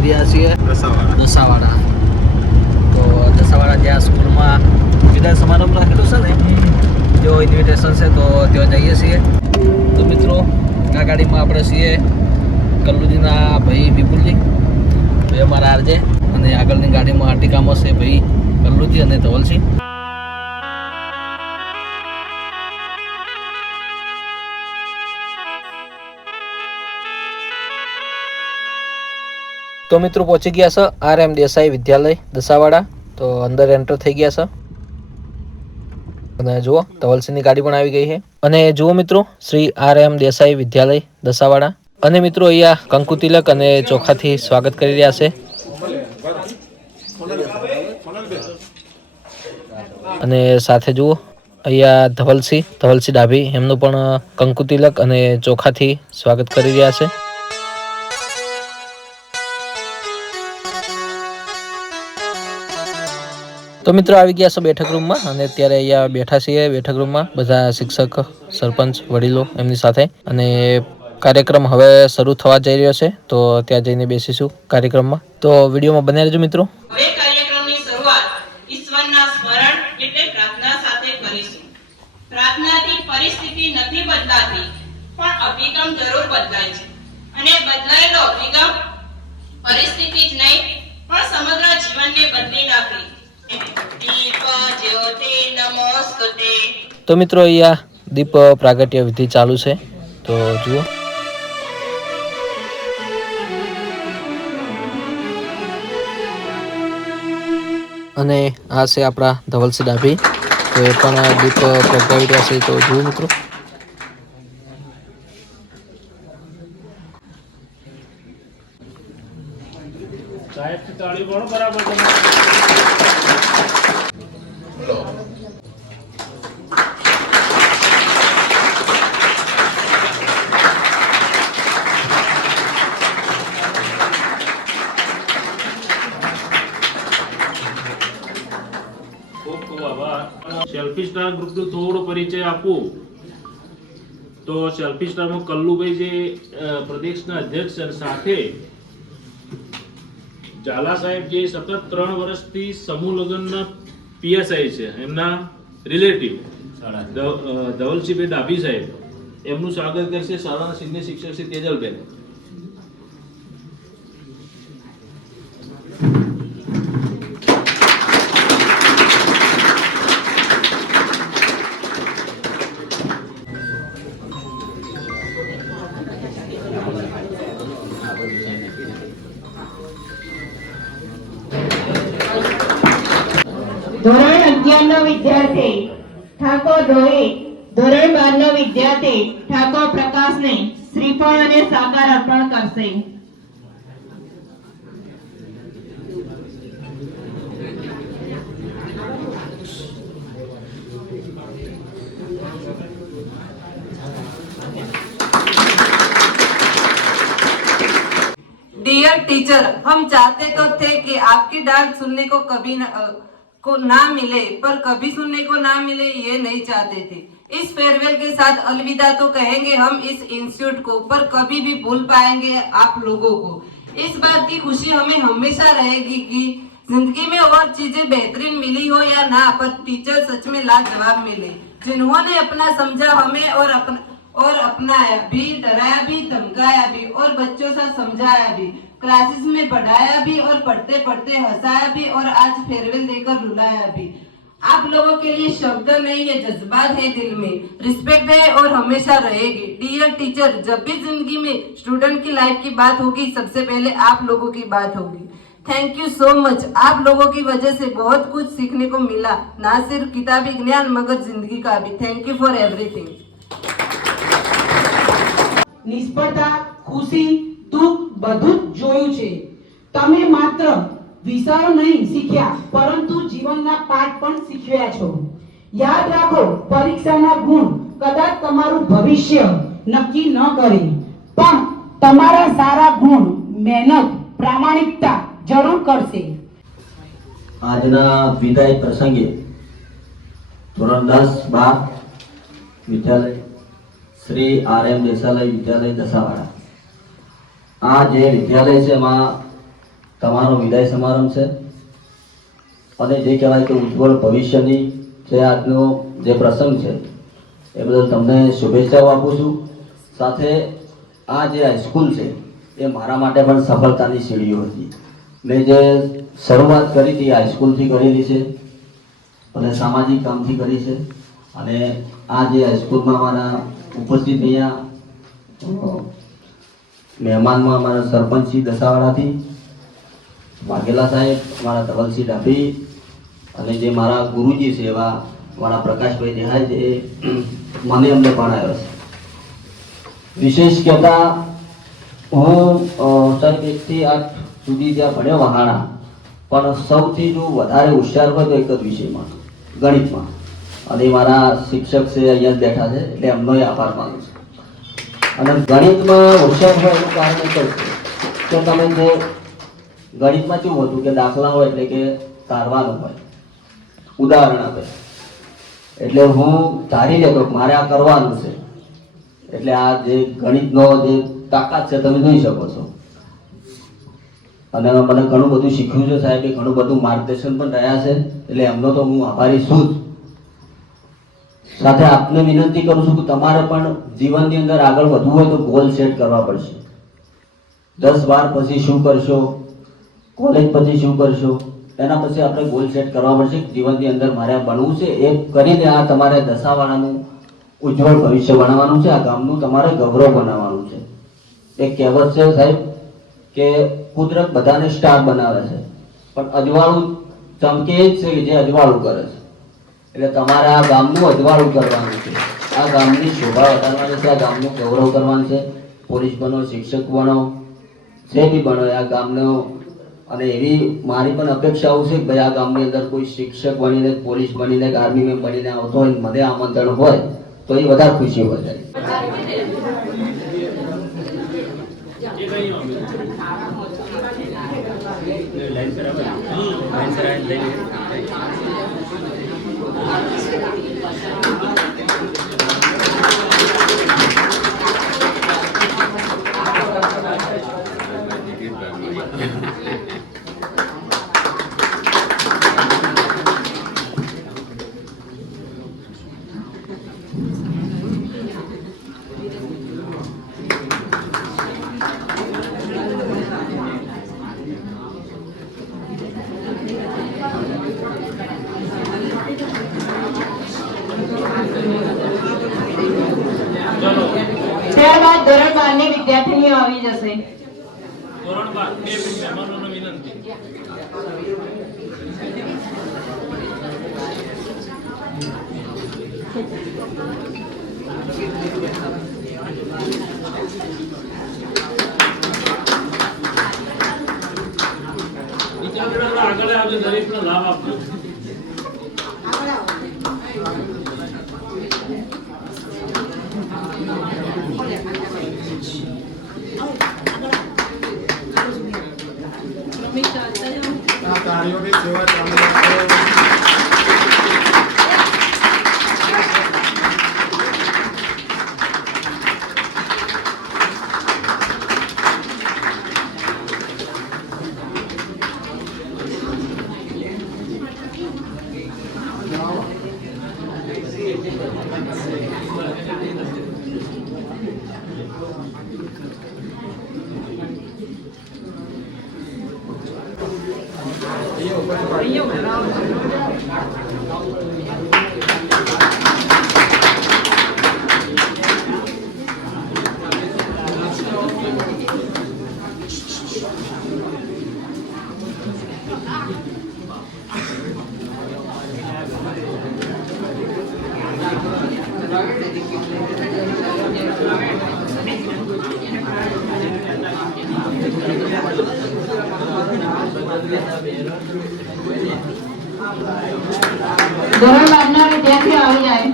જઈ રહ્યા છીએ દસાવાડા. તો દસાવાડા જ્યાં સ્કૂલમાં વિદાય સમારંભ રાખેલો છે ને, જો ઇન્વિટેશન છે તો ત્યાં જઈએ છીએ. તો મિત્રો આ ગાડીમાં આપણે છીએ કલ્લુજીના ભાઈ વિપુલજી, ભાઈ અમારા આરજે, અને આગળની ગાડીમાં આર્ટિકામાં છે ભાઈ કલ્લુજી અને ધવલસિંહ. તો મિત્રો પહોંચી ગયા છે RM દેસાઈ વિદ્યાલય દસાવાડા. તો અંદર એન્ટર થઈ ગયા છે અને જુઓ ધવલસિંહની ગાડી પણ આવી ગઈ છે. અને જુઓ મિત્રો શ્રી RM દેસાઈ વિદ્યાલય દસાવાડા. અને મિત્રો અહીંયા કંકુ તિલક અને ચોખાથી સ્વાગત કરી રહ્યા છે. અને સાથે જુઓ અહીંયા ધવલસિંહ ડાભી, એમનું પણ કંકુ તિલક અને ચોખાથી સ્વાગત કરી રહ્યા છે. તો મિત્રો આવી ગયા છે બેઠક રૂમમાં, અને અત્યારે અહીંયા બેઠા છીએ બેઠક રૂમમાં બધા શિક્ષક, સરપંચ, વડીલો એમની સાથે. અને કાર્યક્રમ હવે શરૂ થવા જઈ રહ્યો છે, તો ત્યાં જઈને બેસીશું કાર્યક્રમમાં. તો વિડીયોમાં બન્યા રહેજો મિત્રો. હવે કાર્યક્રમની શરૂઆત ઈશ્વરના સ્મરણ એટલે પ્રાર્થના સાથે કરીશું. પ્રાર્થનાથી પરિસ્થિતિ નથી બદલાતી, પણ અભિગમ જરૂર બદલાય છે. અને બદલાયેલો અભિગમ પરિસ્થિતિ જ નહીં પણ સમગ્ર જીવનને બદલી નાખે. તો મિત્રો અહીંયા દીપ પ્રાગટ્ય વિધિ ચાલુ છે, તો જુઓ. અને આ છે આપણા ધવલસિંહ ડાભી, તો એ પણ દીપ પ્રગટાવી રહ્યા છે, તો જુઓ મિત્રો. સેલ્ફી સ્ટાર ગ્રુપનો થોડો પરિચય આપું તો સેલ્ફી સ્ટારમાં કલ્લુભાઈ જે પ્રદેશના અધ્યક્ષ સાથે ઝાલા સાહેબ જે સતત 3 વર્ષથી સમૂહ લગ્નના પીએસઆઈ છે, એમના રિલેટિવ ધવલસિંહભાઈ ડાભી સાહેબ, એમનું સ્વાગત કરશે શાળાના સિનિયર શિક્ષક શ્રી તેજલબેન. ધોરણ 11 નો વિદ્યાર્થી ઠાકોર રોહિત, ધોરણ 12 નો વિદ્યાર્થી ઠાકોર પ્રકાશને શ્રીફળ અને સાકાર અર્પણ કરશે. डियर टीचर, हम चाहते तो थे कि आपकी डांट सुनने को कभी ना मिले, पर कभी सुनने को ना मिले ये नहीं चाहते थे. इस फेयरवेल के साथ अलविदा तो कहेंगे हम इस इंस्टीट्यूट को, पर कभी भी भूल पाएंगे आप लोगों को. इस बात की खुशी हमें हमेशा रहेगी कि जिंदगी में और चीजें बेहतरीन मिली हो या ना, पर टीचर सच में लाजवाब मिले, जिन्होंने अपना समझा हमें और अपनाया भी, डराया भी, धमकाया भी और बच्चों से समझाया भी, क्लासेस में पढ़ाया भी और पढ़ते पढ़ते हंसाया भी और आज फेयरवेल देकर रुलाया भी. आप लोगों के लिए शब्द नहीं, ये जज्बात है दिल में, रिस्पेक्ट है और हमेशा रहेगी. डियर टीचर, जब भी जिंदगी में स्टूडेंट की लाइफ की बात होगी, सबसे पहले आप लोगों की बात होगी. Thank you so much. आप लोगों की वजह से बहुत कुछ सीखने को मिला, ना सिर्फ किताबी ज्ञान मगर जिंदगी का भी. Thank you for everything. નિષ્ફળતા, ખુશી, દુઃખ બધું જ જોયું છે. તમે માત્ર વિષયો નહીં શીખ્યા, પરંતુ જીવનના પાઠ પણ શીખ્યા છો. યાદ રાખો, પરીક્ષાના ગુણ કદાચ તમારું ભવિષ્ય નક્કી ન કરે, પણ તમારા સારા ગુણ, મહેનત, પ્રામાણિકતા જરૂર કરશે. આજના વિદાય પ્રસંગે ધોરણ 10-12 વિદ્યાલય શ્રી RM દેસાઈ વિદ્યાલય દસાવાડા, આ જે વિદ્યાલય છે એમાં તમારો વિદાય સમારંભ છે અને જે કહેવાય કે ઉજ્જવળ ભવિષ્યની જે આજનો જે પ્રસંગ છે એ બદલ તમને શુભેચ્છાઓ આપું છું. સાથે આ જે હાઈસ્કૂલ છે એ મારા માટે પણ સફળતાની સીડીઓ હતી. મેં જે શરૂઆત કરી હતી હાઈસ્કૂલથી કરેલી છે અને સામાજિક કામથી કરી છે. અને આ જે હાઈસ્કૂલમાં મારા ઉપસ્થિત અહીંયા મહેમાનમાં અમારા સરપંચશ્રી દસાવાડાથી, વાઘેલા સાહેબ, અમારા ધવલસિંહ ડાભી અને જે મારા ગુરુજી છે એવા મારા પ્રકાશભાઈ દેહાઈ છે એ મને અમને પણ આવ્યો છે. વિશેષ કહેતા હું સાહેબ 1 થી 8 સુધી ત્યાં ભણ્યો વહાણા, પણ સૌથી જો વધારે હોશિયાર હોય તો એક જ વિષયમાં, ગણિતમાં. અને મારા શિક્ષક છે અહીંયા જ બેઠા છે એટલે એમનો આભાર માનું છું. અને ગણિતમાં હોશિયાર હોય એનું કારણ એક જ છે કે તમે જે ગણિતમાં કેવું હતું કે દાખલા હોય એટલે કે તારવાનું હોય, ઉદાહરણ આપે એટલે હું ધારી લેતો મારે આ કરવાનું છે. એટલે આ જે ગણિતનો જે તાકાત છે તમે જોઈ શકો છો. અને મને ઘણું બધું શીખ્યું છે સાહેબે, ઘણું બધું માર્ગદર્શન પણ રહ્યા છે એટલે એમનો તો હું આભારી છું જ. સાથે આપને વિનંતી કરું છું કે તમારે પણ જીવનની અંદર આગળ વધવું હોય તો ગોલ સેટ કરવા પડશે. 10-12 પછી શું કરશો, કોલેજ પછી શું કરશો, એના પછી આપણે ગોલ સેટ કરવા પડશે. જીવનની અંદર મારે બનવું છે એ કરીને આ તમારે દસાવાળાનું ઉજ્જવળ ભવિષ્ય બનાવવાનું છે. આ ગામનું તમારે ગૌરવ બનાવવાનું છે. એક કહેવત છે સાહેબ કે કુદરત બધાને સ્ટાર બનાવે છે પણ અજવાળું ચમકે જ છે કે જે અજવાળું કરે છે. એટલે તમારે આ ગામનું અજવાળું કરવાનું છે, આ ગામની શોભા વધારવાની છે, આ ગામનું ગૌરવ કરવાનું છે. પોલીસ બનો, શિક્ષક બનો, જે બી બનો આ ગામનો. અને એવી મારી પણ અપેક્ષાઓ છે કે ભાઈ આ ગામની અંદર કોઈ શિક્ષક બનીને, પોલીસ બનીને, આર્મીમેન બનીને આવતો હોય, મને આમંત્રણ હોય તો એ વધારે ખુશી હોય જાય. ત્યારબાદ ધોરણ 12 ની વિદ્યાર્થીનીઓ આવી જશે. ધોરણ 12 બે મહેમાનોને વિનંતી. આગળ આવજો, દરેકનો લાભ આપજો. તાળીઓની સેવા ચાલુ રાખો. ધોરણ 12 ના વિદ્યાર્થીઓ આવી જાય.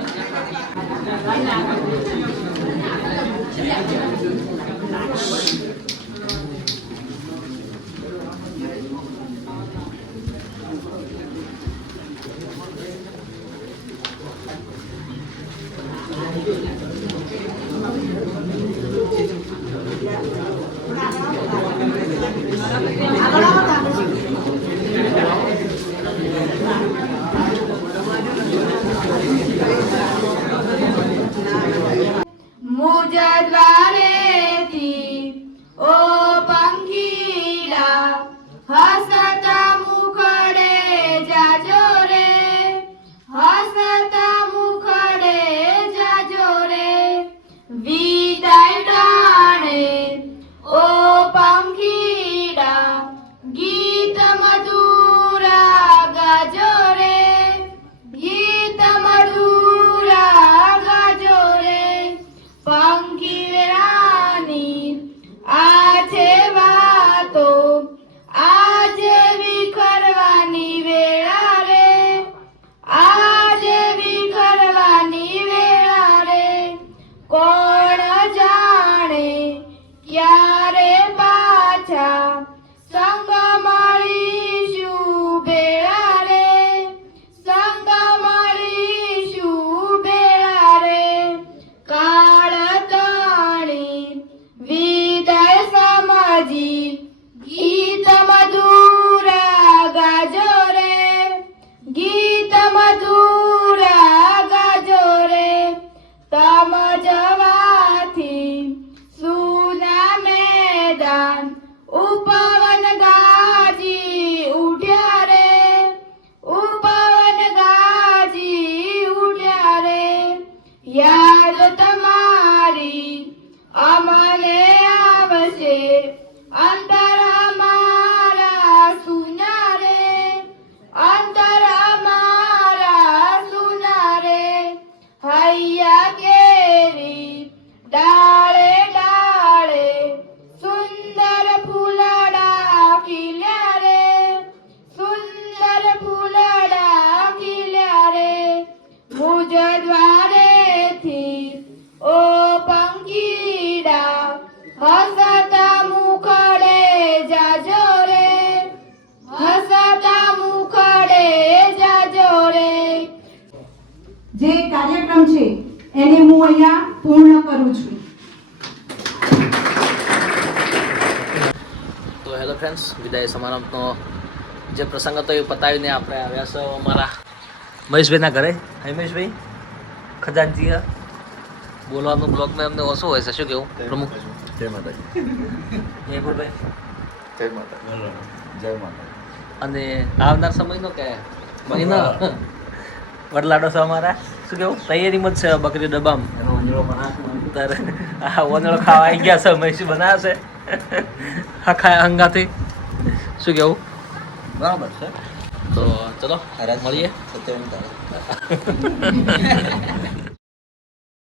આગળ આવો. જે કાર્યક્રમ છે એને હું અહીંયા પૂર્ણ કરું છું. તો હેલો ફ્રેન્ડ્સ, વિદાય સમારંભનો જે પ્રસંગ હતો એ પતાવીને આપણે આવ્યા છો અમારા મહેશભાઈના ઘરે. હિમેશભાઈ ખજાનજી, બોલવાનું બ્લોગમાં અમને ઓછું હોય છે, શું કેવું પ્રમુખ? જય માતાજી. મેહુલભાઈ જય માતા. જય માતા. અને આવનાર સમયનો કે મહિનો વડલાડો છે અમારા, શું કેવું તૈયારીમાં જ છે બકરી ડબ્બામ તારે આ ઓનળો ખાવા આવી ગયા છે, મહેસી બનાવે છે આખા હંગાથી, શું કેવું? બરાબર છે. તો ચલો મળીએ. સત્યવંત